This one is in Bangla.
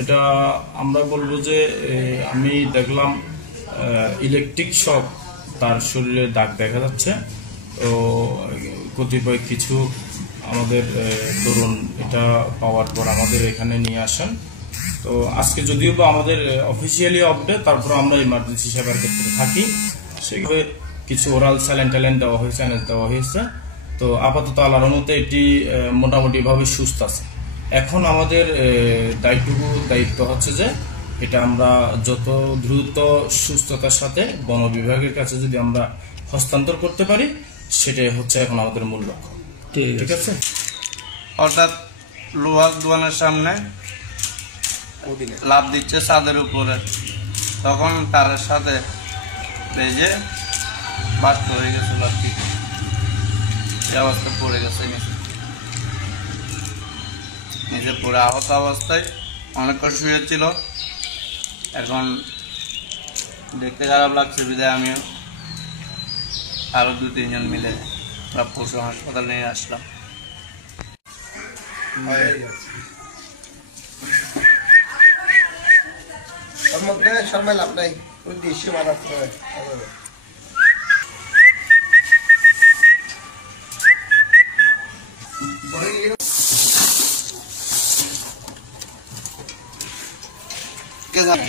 এটা আমরা বলবো যে আমি দেখলাম ইলেকট্রিক শক তার শরীরে দাগ দেখা যাচ্ছে। তো কতিপয় কিছু আমাদের তরুণ এটা পাওয়ার পর আমাদের এখানে নিয়ে আসেন। তো আজকে যদিও বা আমাদের অফিসিয়ালি আপডেট, তারপর আমরা ইমার্জেন্সি সেবার ক্ষেত্রে থাকি, সেভাবে কিছু ওরাল স্যালাইন দেওয়া হয়েছে, এনএস দেওয়া হয়েছে। তো আপাতত আল্লাহর রহমতে এটি মোটামুটি ভাবে সুস্থ আছে। এখন আমাদের দায়িত্ব হচ্ছে যে এটা আমরা যত দ্রুত সুস্থতার সাথে বন বিভাগের কাছে যদি আমরা হস্তান্তর করতে পারি, সেটাই হচ্ছে এখন আমাদের মূল লক্ষ্য। ঠিক আছে। হঠাৎ লোহার দোকানের সামনে লাভ দিচ্ছে ছাদের উপরে, তখন তার সাথে এই যে বাস্ত হয়ে গেছিল আর কি, এই অবস্থা পড়ে গেছে নিচে পড়ে আহত অবস্থায় অনেকক্ষণ শুয়েছিল। এখন দেখতে খারাপ লাগছে বিদায় আমি আরো 2-3 জন মিলে পশু হাসপাতালে নিয়ে আসলাম। সময় লাভ নাই, উদ্দেশ্য মারাতে হবে। কে জানে